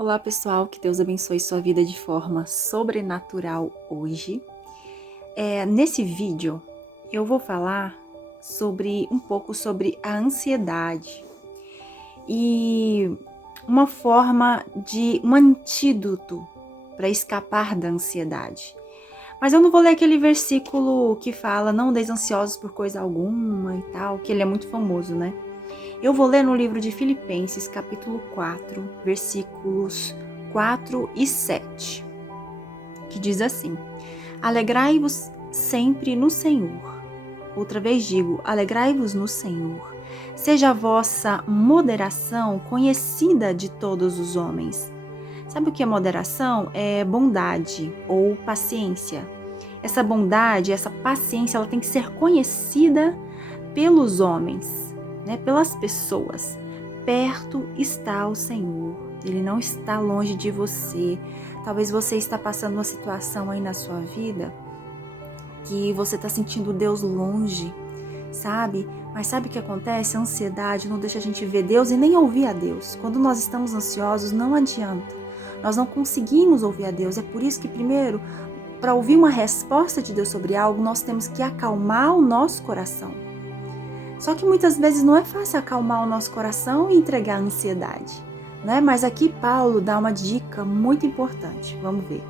Olá pessoal, que Deus abençoe sua vida de forma sobrenatural hoje. Nesse vídeo eu vou falar um pouco sobre a ansiedade e uma forma de um antídoto para escapar da ansiedade. Mas eu não vou ler aquele versículo que fala não andeis ansiosos por coisa alguma e tal, que ele é muito famoso, né? Eu vou ler no livro de Filipenses, capítulo 4, versículos 4 e 7, que diz assim: Alegrai-vos sempre no Senhor. Outra vez digo, alegrai-vos no Senhor. Seja a vossa moderação conhecida de todos os homens. Sabe o que é moderação? É bondade ou paciência. Essa bondade, essa paciência, ela tem que ser conhecida pelos homens. Pelas pessoas. Perto está o Senhor, Ele não está longe de você. Talvez você está passando uma situação aí na sua vida que você está sentindo Deus longe, sabe? Mas sabe o que acontece? A ansiedade não deixa a gente ver Deus e nem ouvir a Deus. Quando nós estamos ansiosos, não adianta. Nós não conseguimos ouvir a Deus. É por isso que primeiro, para ouvir uma resposta de Deus sobre algo, nós temos que acalmar o nosso coração. Só que muitas vezes não é fácil acalmar o nosso coração e entregar a ansiedade, né? Mas aqui Paulo dá uma dica muito importante. Vamos ver.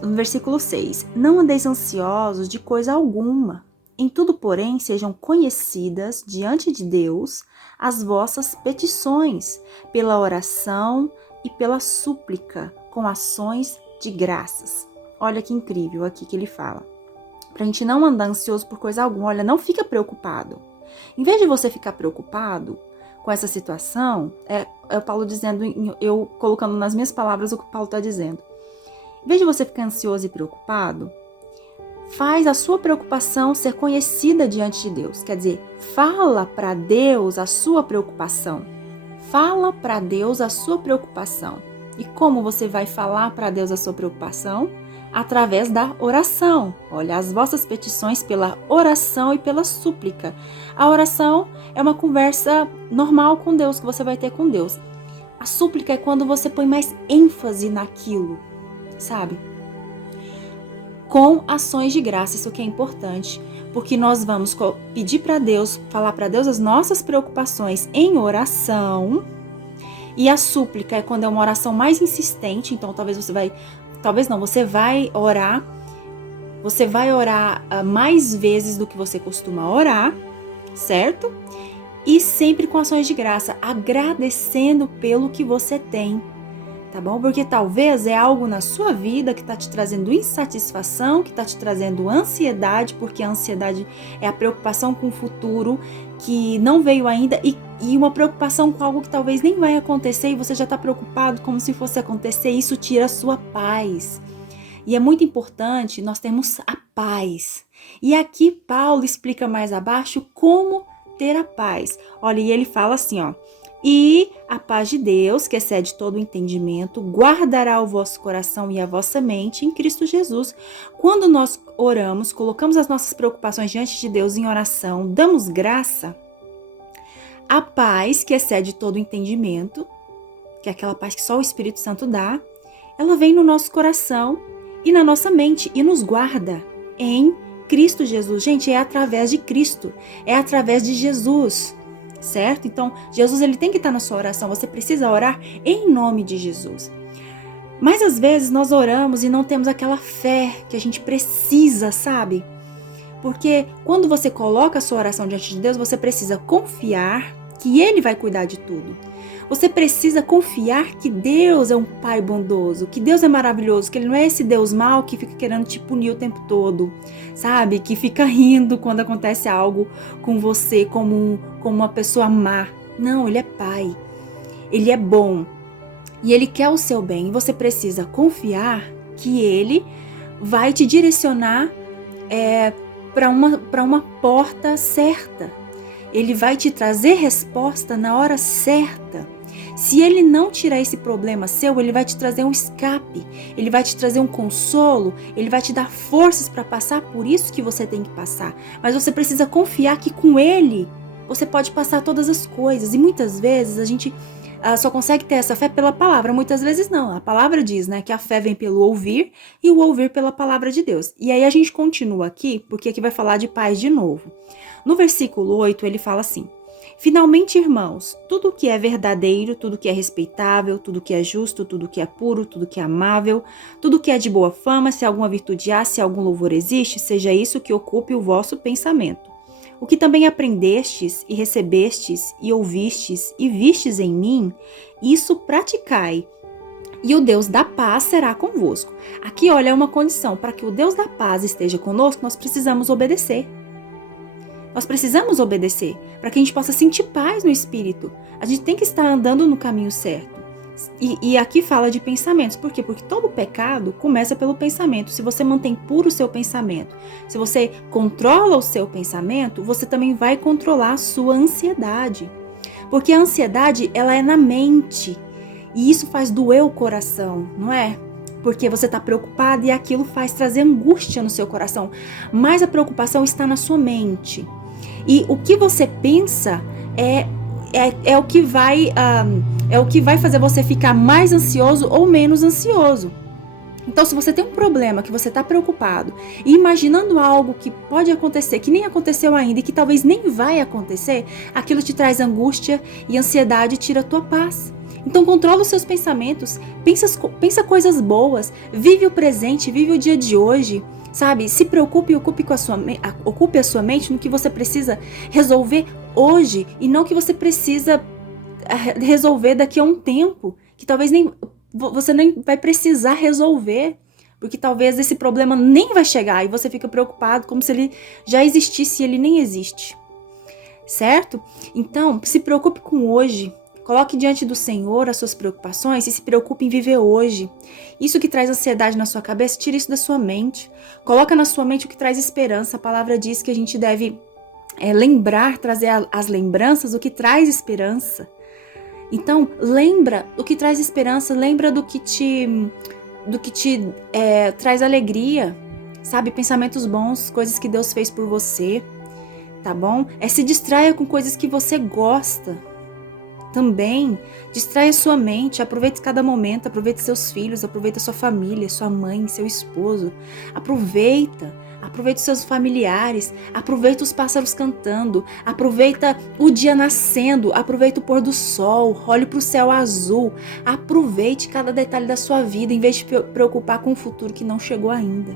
No versículo 6. Não andeis ansiosos de coisa alguma. Em tudo, porém, sejam conhecidas diante de Deus as vossas petições, pela oração e pela súplica, com ações de graças. Olha que incrível aqui que ele fala. Pra gente não andar ansioso por coisa alguma. Olha, não fica preocupado. Em vez de você ficar preocupado com essa situação, é o Paulo dizendo, eu colocando nas minhas palavras o que o Paulo está dizendo. Em vez de você ficar ansioso e preocupado, faz a sua preocupação ser conhecida diante de Deus. Quer dizer, fala para Deus a sua preocupação. Fala para Deus a sua preocupação. E como você vai falar para Deus a sua preocupação? Através da oração. Olha, as vossas petições pela oração e pela súplica. A oração é uma conversa normal com Deus, que você vai ter com Deus. A súplica é quando você põe mais ênfase naquilo, sabe? Com ações de graça, isso que é importante, porque nós vamos pedir para Deus, falar para Deus as nossas preocupações em oração. E a súplica é quando é uma oração mais insistente, então você vai orar mais vezes do que você costuma orar, certo? E sempre com ações de graça, agradecendo pelo que você tem, tá bom? Porque talvez é algo na sua vida que está te trazendo insatisfação, que está te trazendo ansiedade, porque a ansiedade é a preocupação com o futuro que não veio ainda e uma preocupação com algo que talvez nem vai acontecer e você já está preocupado como se fosse acontecer. Isso tira a sua paz. E é muito importante nós termos a paz. E aqui Paulo explica mais abaixo como ter a paz. Olha, e ele fala assim, ó. E a paz de Deus, que excede todo o entendimento, guardará o vosso coração e a vossa mente em Cristo Jesus. Quando nós oramos, colocamos as nossas preocupações diante de Deus em oração, damos graça, a paz, que excede todo o entendimento, que é aquela paz que só o Espírito Santo dá, ela vem no nosso coração e na nossa mente e nos guarda em Cristo Jesus. Gente, é através de Cristo, é através de Jesus, certo? Então, Jesus ele tem que estar na sua oração, você precisa orar em nome de Jesus. Mas às vezes nós oramos e não temos aquela fé que a gente precisa, sabe? Porque quando você coloca a sua oração diante de Deus, você precisa confiar que Ele vai cuidar de tudo. Você precisa confiar que Deus é um Pai bondoso, que Deus é maravilhoso, que Ele não é esse Deus mau que fica querendo te punir o tempo todo, sabe? Que fica rindo quando acontece algo com você como uma pessoa má. Não, Ele é Pai, Ele é bom e Ele quer o seu bem. E você precisa confiar que Ele vai te direcionar para uma porta certa. Ele vai te trazer resposta na hora certa. Se ele não tirar esse problema seu, ele vai te trazer um escape, ele vai te trazer um consolo, ele vai te dar forças para passar por isso que você tem que passar. Mas você precisa confiar que com ele você pode passar todas as coisas. E muitas vezes a gente só consegue ter essa fé pela palavra. Muitas vezes não. A palavra diz, né, que a fé vem pelo ouvir e o ouvir pela palavra de Deus. E aí a gente continua aqui, porque aqui vai falar de paz de novo. No versículo 8, ele fala assim: finalmente, irmãos, tudo que é verdadeiro, tudo que é respeitável, tudo que é justo, tudo que é puro, tudo que é amável, tudo que é de boa fama, se alguma virtude há, se algum louvor existe, seja isso que ocupe o vosso pensamento. O que também aprendestes e recebestes e ouvistes e vistes em mim, isso praticai, e o Deus da paz será convosco. Aqui, olha, é uma condição. Para que o Deus da paz esteja conosco, nós precisamos obedecer. Nós precisamos obedecer para que a gente possa sentir paz no espírito. A gente tem que estar andando no caminho certo. E aqui fala de pensamentos. Por quê? Porque todo pecado começa pelo pensamento. Se você mantém puro o seu pensamento, se você controla o seu pensamento, você também vai controlar a sua ansiedade. Porque a ansiedade, ela é na mente. E isso faz doer o coração, não é? Porque você está preocupado e aquilo faz trazer angústia no seu coração. Mas a preocupação está na sua mente. E o que você pensa é o que vai fazer você ficar mais ansioso ou menos ansioso. Então, se você tem um problema, que você está preocupado e imaginando algo que pode acontecer, que nem aconteceu ainda e que talvez nem vai acontecer, aquilo te traz angústia e ansiedade, tira a tua paz. Então, controla os seus pensamentos, pensa coisas boas, vive o presente, vive o dia de hoje, sabe? Se preocupe e ocupe a sua mente no que você precisa resolver hoje e não que você precisa resolver daqui a um tempo, que talvez você nem vai precisar resolver, porque talvez esse problema nem vai chegar e você fica preocupado como se ele já existisse e ele nem existe, certo? Então, se preocupe com hoje. Coloque diante do Senhor as suas preocupações e se preocupe em viver hoje. Isso que traz ansiedade na sua cabeça, tira isso da sua mente. Coloca na sua mente o que traz esperança. A palavra diz que a gente deve lembrar, trazer as lembranças, o que traz esperança. Então, lembra do que traz esperança, lembra do que te traz alegria, sabe? Pensamentos bons, coisas que Deus fez por você, tá bom? Se distraia com coisas que você gosta. Também distraia sua mente, aproveite cada momento, aproveite seus filhos, aproveite sua família, sua mãe, seu esposo. Aproveite os seus familiares, aproveita os pássaros cantando, aproveita o dia nascendo, aproveita o pôr do sol, olhe para o céu azul, aproveite cada detalhe da sua vida em vez de preocupar com o futuro que não chegou ainda,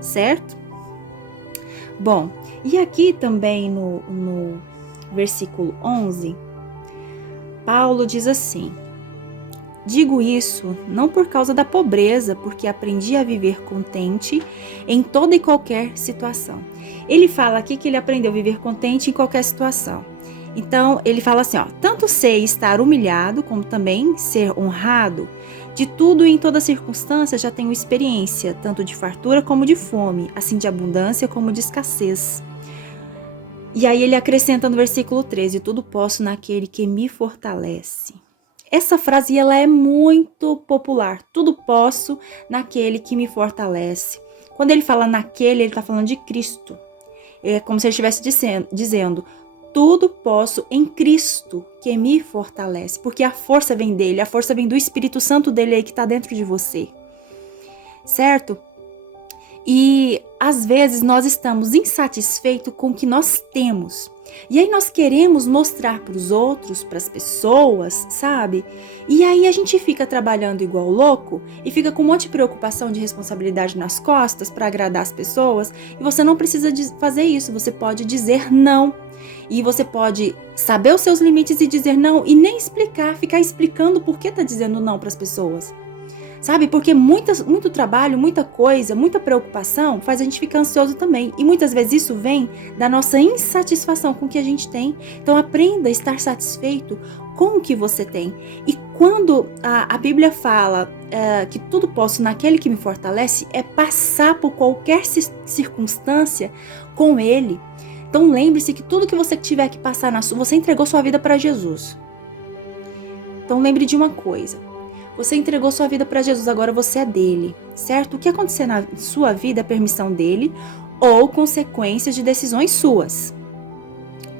certo? Bom, e aqui também no versículo 11, Paulo diz assim: digo isso não por causa da pobreza, porque aprendi a viver contente em toda e qualquer situação. Ele fala aqui que ele aprendeu a viver contente em qualquer situação. Então, ele fala assim, tanto sei estar humilhado, como também ser honrado. De tudo e em toda circunstância já tenho experiência, tanto de fartura como de fome, assim de abundância como de escassez. E aí ele acrescenta no versículo 13, tudo posso naquele que me fortalece. Essa frase ela é muito popular, tudo posso naquele que me fortalece. Quando ele fala naquele, ele está falando de Cristo. É como se ele estivesse dizendo, tudo posso em Cristo que me fortalece, porque a força vem dele, a força vem do Espírito Santo dele aí que está dentro de você, certo? E às vezes nós estamos insatisfeitos com o que nós temos. E aí nós queremos mostrar para os outros, para as pessoas, sabe? E aí a gente fica trabalhando igual louco e fica com um monte de preocupação, de responsabilidade nas costas para agradar as pessoas. E você não precisa fazer isso, você pode dizer não. E você pode saber os seus limites e dizer não e nem ficar explicando por que está dizendo não para as pessoas. Sabe? Porque muito trabalho, muita coisa, muita preocupação faz a gente ficar ansioso também. E muitas vezes isso vem da nossa insatisfação com o que a gente tem. Então aprenda a estar satisfeito com o que você tem. E quando a Bíblia fala que tudo posso naquele que me fortalece, é passar por qualquer circunstância com Ele. Então lembre-se que tudo que você tiver que passar você entregou sua vida para Jesus. Então lembre de uma coisa. Você entregou sua vida para Jesus, agora você é dele, certo? O que acontecer na sua vida é permissão dele ou consequências de decisões suas,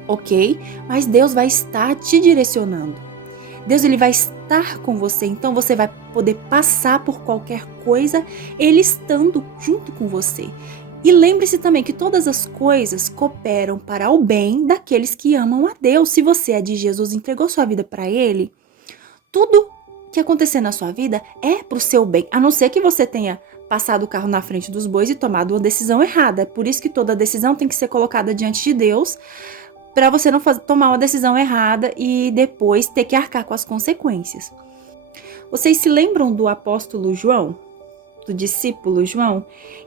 ok? Mas Deus vai estar te direcionando. Deus ele vai estar com você, então você vai poder passar por qualquer coisa, ele estando junto com você. E lembre-se também que todas as coisas cooperam para o bem daqueles que amam a Deus. Se você é de Jesus, entregou sua vida para ele, tudo que acontecer na sua vida é para o seu bem, a não ser que você tenha passado o carro na frente dos bois e tomado uma decisão errada. É por isso que toda decisão tem que ser colocada diante de Deus, para você não tomar uma decisão errada e depois ter que arcar com as consequências. Vocês se lembram do apóstolo João, do discípulo João,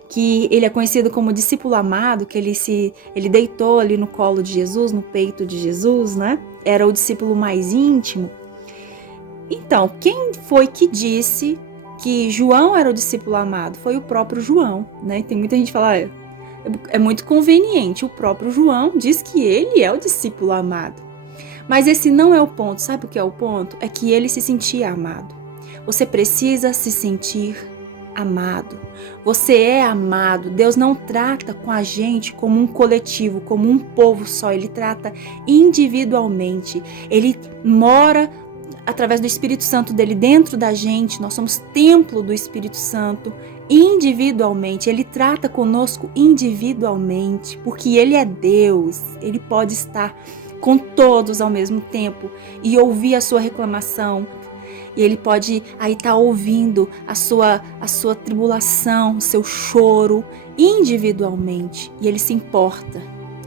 que ele é conhecido como discípulo amado, que ele deitou ali no colo de Jesus, no peito de Jesus, né? Era o discípulo mais íntimo. Então, quem foi que disse que João era o discípulo amado? Foi o próprio João, né? Tem muita gente que fala, é muito conveniente, o próprio João diz que ele é o discípulo amado. Mas esse não é o ponto, sabe o que é o ponto? É que ele se sentia amado. Você precisa se sentir amado. Você é amado. Deus não trata com a gente como um coletivo, como um povo só. Ele trata individualmente. Ele mora através do Espírito Santo dele dentro da gente. Nós somos templo do Espírito Santo individualmente. Ele trata conosco individualmente, porque ele é Deus. Ele pode estar com todos ao mesmo tempo e ouvir a sua reclamação. E ele pode aí estar ouvindo a sua tribulação, o seu choro individualmente. E ele se importa.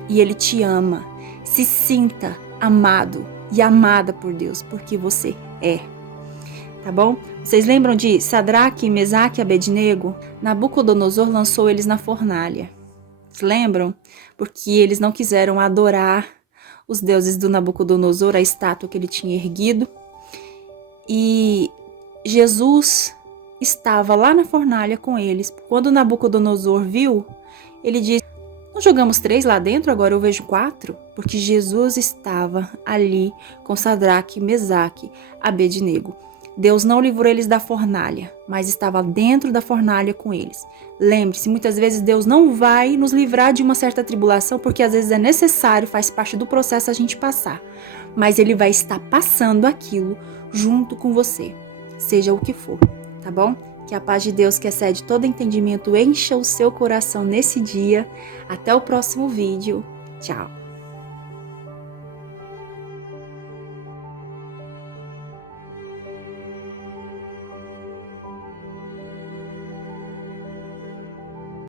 E ele te ama. Se sinta amado e amada por Deus, porque você é. Tá bom? Vocês lembram de Sadraque, Mesaque e Abednego? Nabucodonosor lançou eles na fornalha. Vocês lembram? Porque eles não quiseram adorar os deuses do Nabucodonosor, a estátua que ele tinha erguido. E Jesus estava lá na fornalha com eles. Quando Nabucodonosor viu, ele disse: não jogamos 3 lá dentro, agora eu vejo 4? Porque Jesus estava ali com Sadraque, Mesaque, Abednego. Deus não livrou eles da fornalha, mas estava dentro da fornalha com eles. Lembre-se, muitas vezes Deus não vai nos livrar de uma certa tribulação, porque às vezes é necessário, faz parte do processo a gente passar. Mas ele vai estar passando aquilo junto com você, seja o que for, tá bom? Que a paz de Deus, que excede todo entendimento, encha o seu coração nesse dia. Até o próximo vídeo. Tchau!